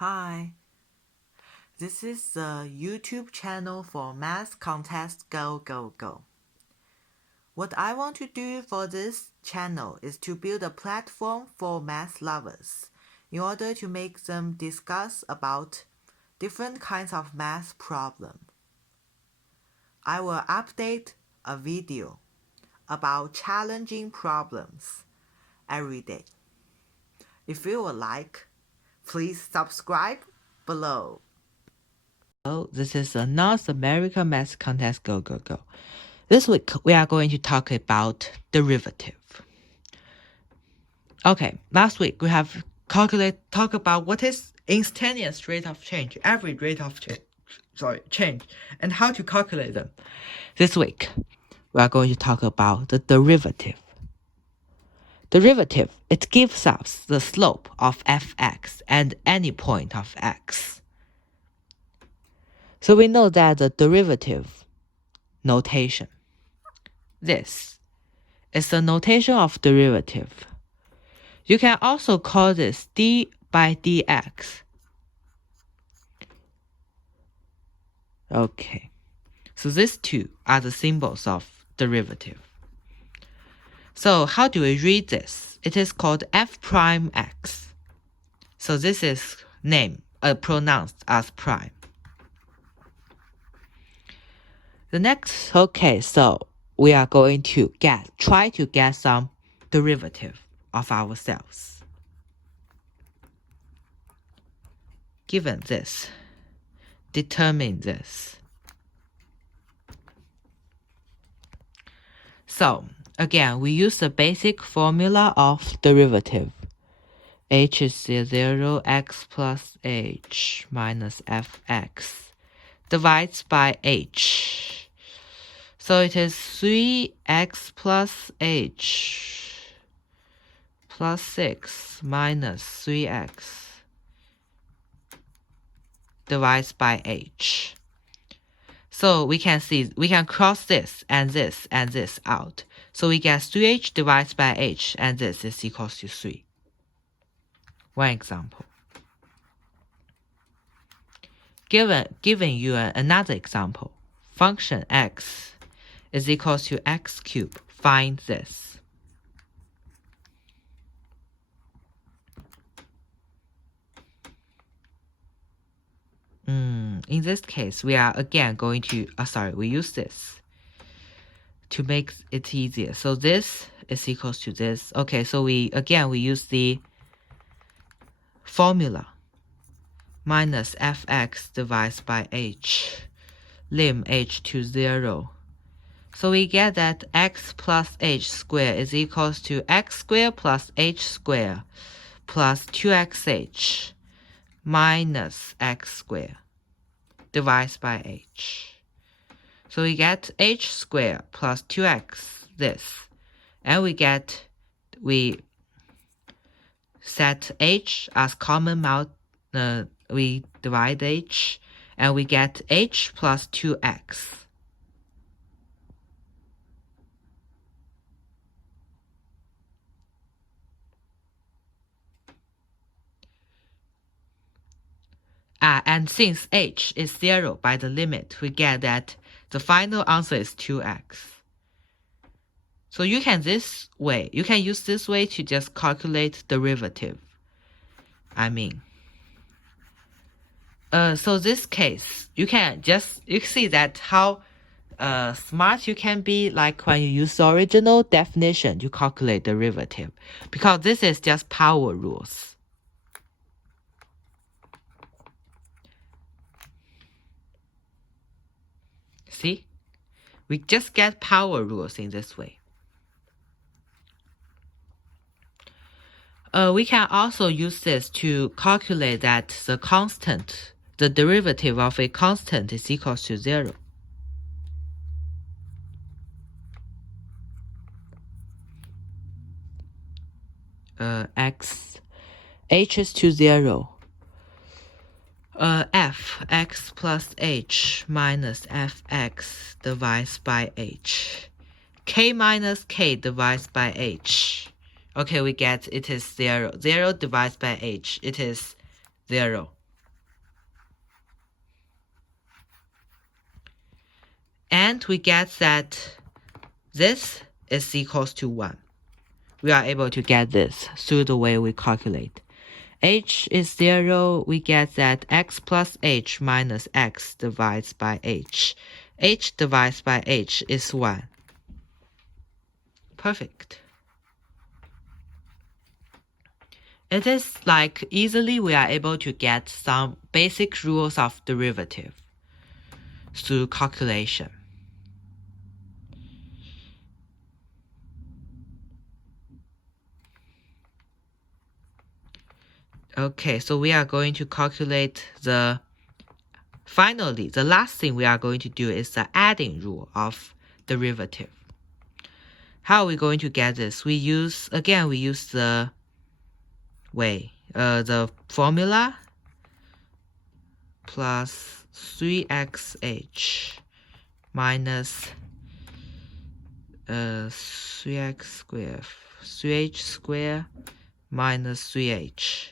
Hi, this is the YouTube channel for Math Contest Go Go Go. What I want to do for this channel is to build a platform for math lovers in order to make them discuss about different kinds of math problems. I will update a video about challenging problems every day. If you would like, please subscribe below. This is a North America Math Contest Go Go Go. This week we are going to talk about derivative. Okay, last week we have talk about what is instantaneous rate of change, average rate of change, and how to calculate them. This week we are going to talk about the derivative. Derivative, it gives us the slope of fx at any point of x. So we know that the derivative notation. This is the notation of derivative. You can also call this d by dx. Okay, so these two are the symbols of derivative. So how do we read this? It is called f prime x. So this is pronounced as prime. The next, okay, so we are going to try to get some derivative of ourselves. Given this, determine this. So again, we use the basic formula of derivative. H is 0, x plus h minus fx divides by h. So it is 3x plus h plus 6 minus 3x divides by h. So we can cross this and this out. So we get 3h divided by h, and this is equals to 3. One example. Giving you another example. Function x is equals to x cubed. Find this. In this case, we are again going to, we use this to make it easier. So this is equals to this. Okay, so we use the formula minus fx divided by h, lim h to 0. So we get that x plus h squared is equals to x squared plus h squared plus 2xh minus x squared divided by h. So we get h squared plus 2x this, and we set h as common we divide h, and we get h plus 2x. And since h is 0 by the limit, we get that the final answer is 2x. So you can use this way to just calculate derivative. So this case, you see that how smart you can be, like when you use the original definition to calculate derivative, because this is just power rules. See? We just get power rules in this way. We can also use this to calculate that the derivative of a constant is equals to 0. H is to 0. Fx plus h minus fx divided by h. K minus k divided by h. Okay, we get it is 0. 0 divided by h, it is 0. And we get that this is equals to 1. We are able to get this through the way we calculate. H is 0, we get that x plus h minus x divides by h. H divides by h is 1. Perfect. It is like easily we are able to get some basic rules of derivative through calculation. Okay, so we are going to calculate finally, the last thing we are going to do is the adding rule of derivative. How are we going to get this? We use the formula plus 3xh minus 3x squared, 3h squared minus 3h.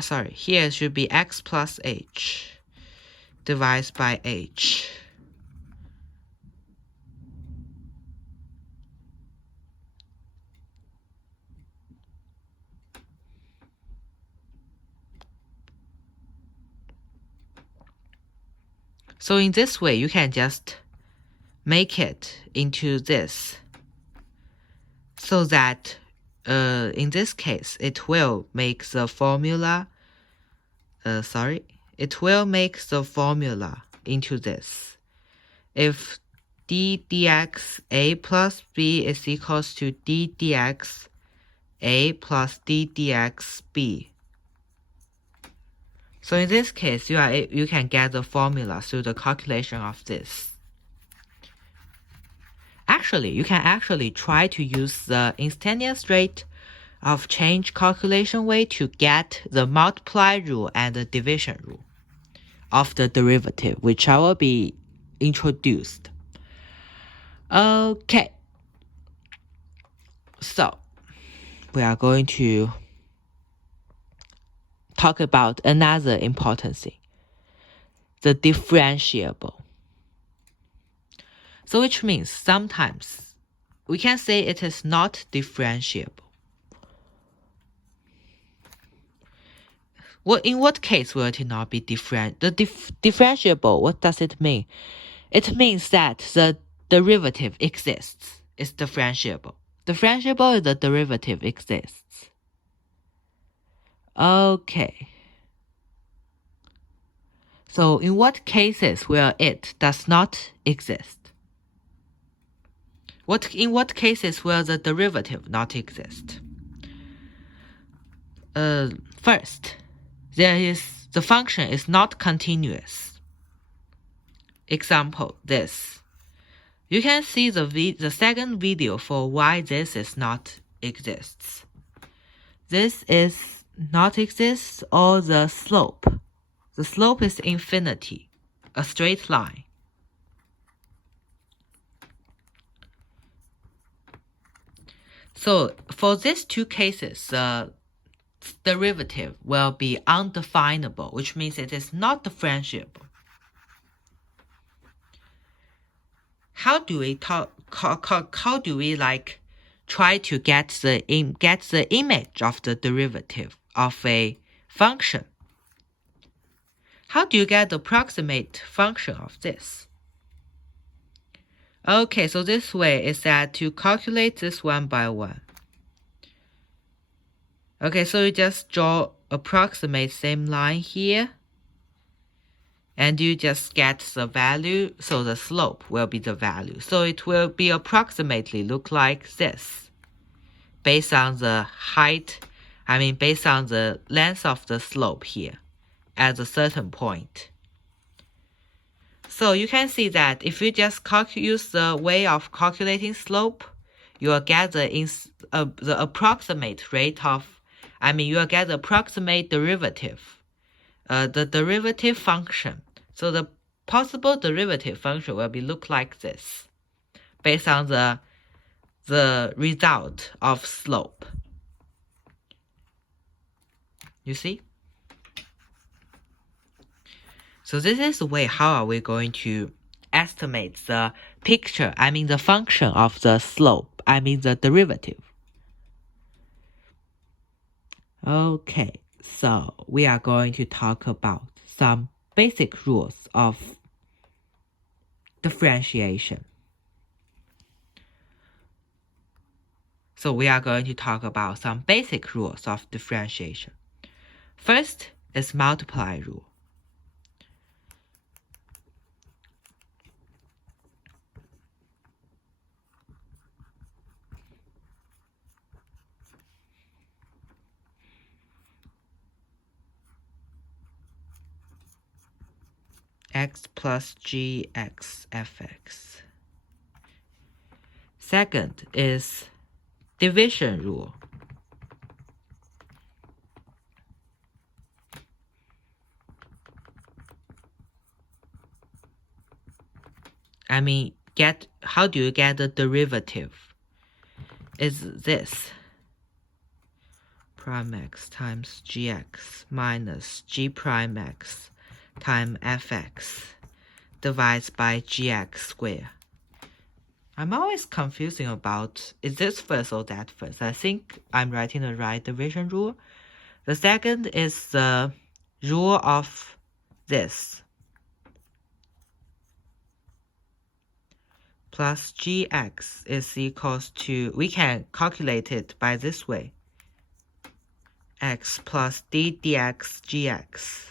Sorry, here it should be x plus h divided by h. So in this way, you can just make it into this, so that in this case, it will make the formula, it will make the formula into this. If d dx a plus b is equals to d dx a plus d dx b. So in this case, you can get the formula through the calculation of this. Actually, you can try to use the instantaneous rate of change calculation way to get the multiply rule and the division rule of the derivative, which I will be introduced. Okay. So, we are going to talk about another important thing, the differentiable. So which means sometimes we can say it is not differentiable. In what case will it not be different? The differentiable, what does it mean? It means that the derivative exists. It's differentiable. Differentiable is the derivative exists. Okay. So in what cases will it does not exist? In what cases will the derivative not exist? First, the function is not continuous. Example, this. You can see the second video for why this is not exists. This is not exists, or the slope. The slope is infinity, a straight line. So for these two cases, the derivative will be undefinable, which means it is not differentiable. How do we try to get the image of the derivative of a function? How do you get the approximate function of this? Okay, so this way is that to calculate this one by one. Okay, so you just draw approximate same line here. And you just get the value, so the slope will be the value. So it will be approximately look like this. Based on the based on the length of the slope here at a certain point. So you can see that if you just use the way of calculating slope, you will get the approximate rate of, you will get the approximate derivative, the derivative function. So the possible derivative function will be look like this, based on the result of slope. You see? So this is the way how are we going to estimate the picture, the function of the slope, the derivative. Okay, so we are going to talk about some basic rules of differentiation. So we are going to talk about some basic rules of differentiation. First is multiply rule. X plus gx fx. Second is division rule. How do you get the derivative? Is this prime x times gx minus g prime x times fx divided by gx squared. I'm always confusing about, is this first or that first? I think I'm writing the right division rule. The second is the rule of this. Plus gx is equals to, we can calculate it by this way. X plus d dx gx.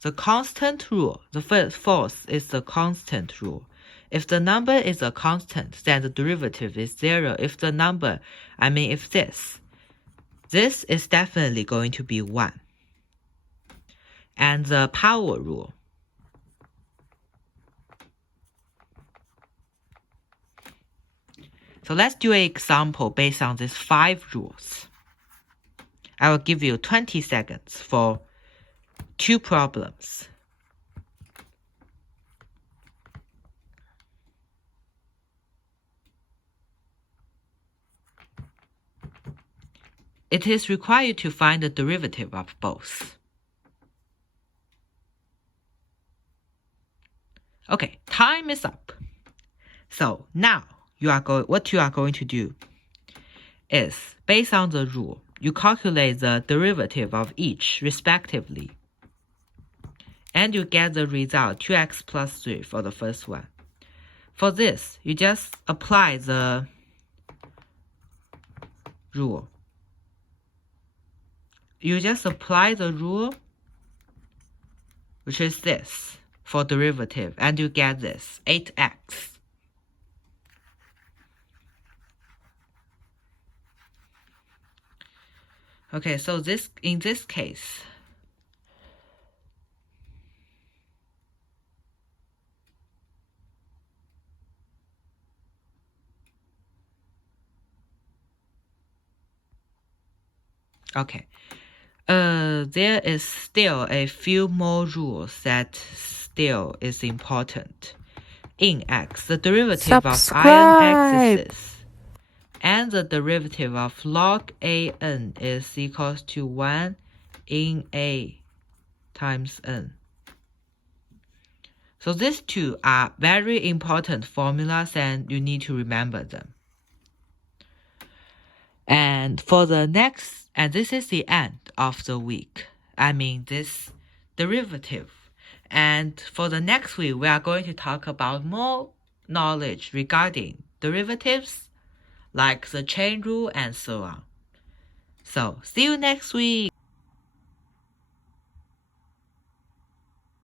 The constant rule, the fourth is the constant rule. If the number is a constant, then the derivative is 0. If the number, if this is definitely going to be 1. And the power rule. So let's do an example based on these 5 rules. I will give you 20 seconds for 2 problems. It is required to find the derivative of both. Okay, time is up. So now what you are going to do is, based on the rule, you calculate the derivative of each respectively. And you get the result 2x plus 3 for the first one. For this, you just apply the rule. You just apply the rule, which is this, for derivative, and you get this, 8x. Okay, so in this case, okay, there is still a few more rules that still is important. In x, the derivative of ln x is this, and the derivative of log an is equals to 1 in a times n. So these two are very important formulas and you need to remember them. And for the next, and this is the end of the week, this derivative. And for the next week, we are going to talk about more knowledge regarding derivatives, like the chain rule and so on. So see you next week.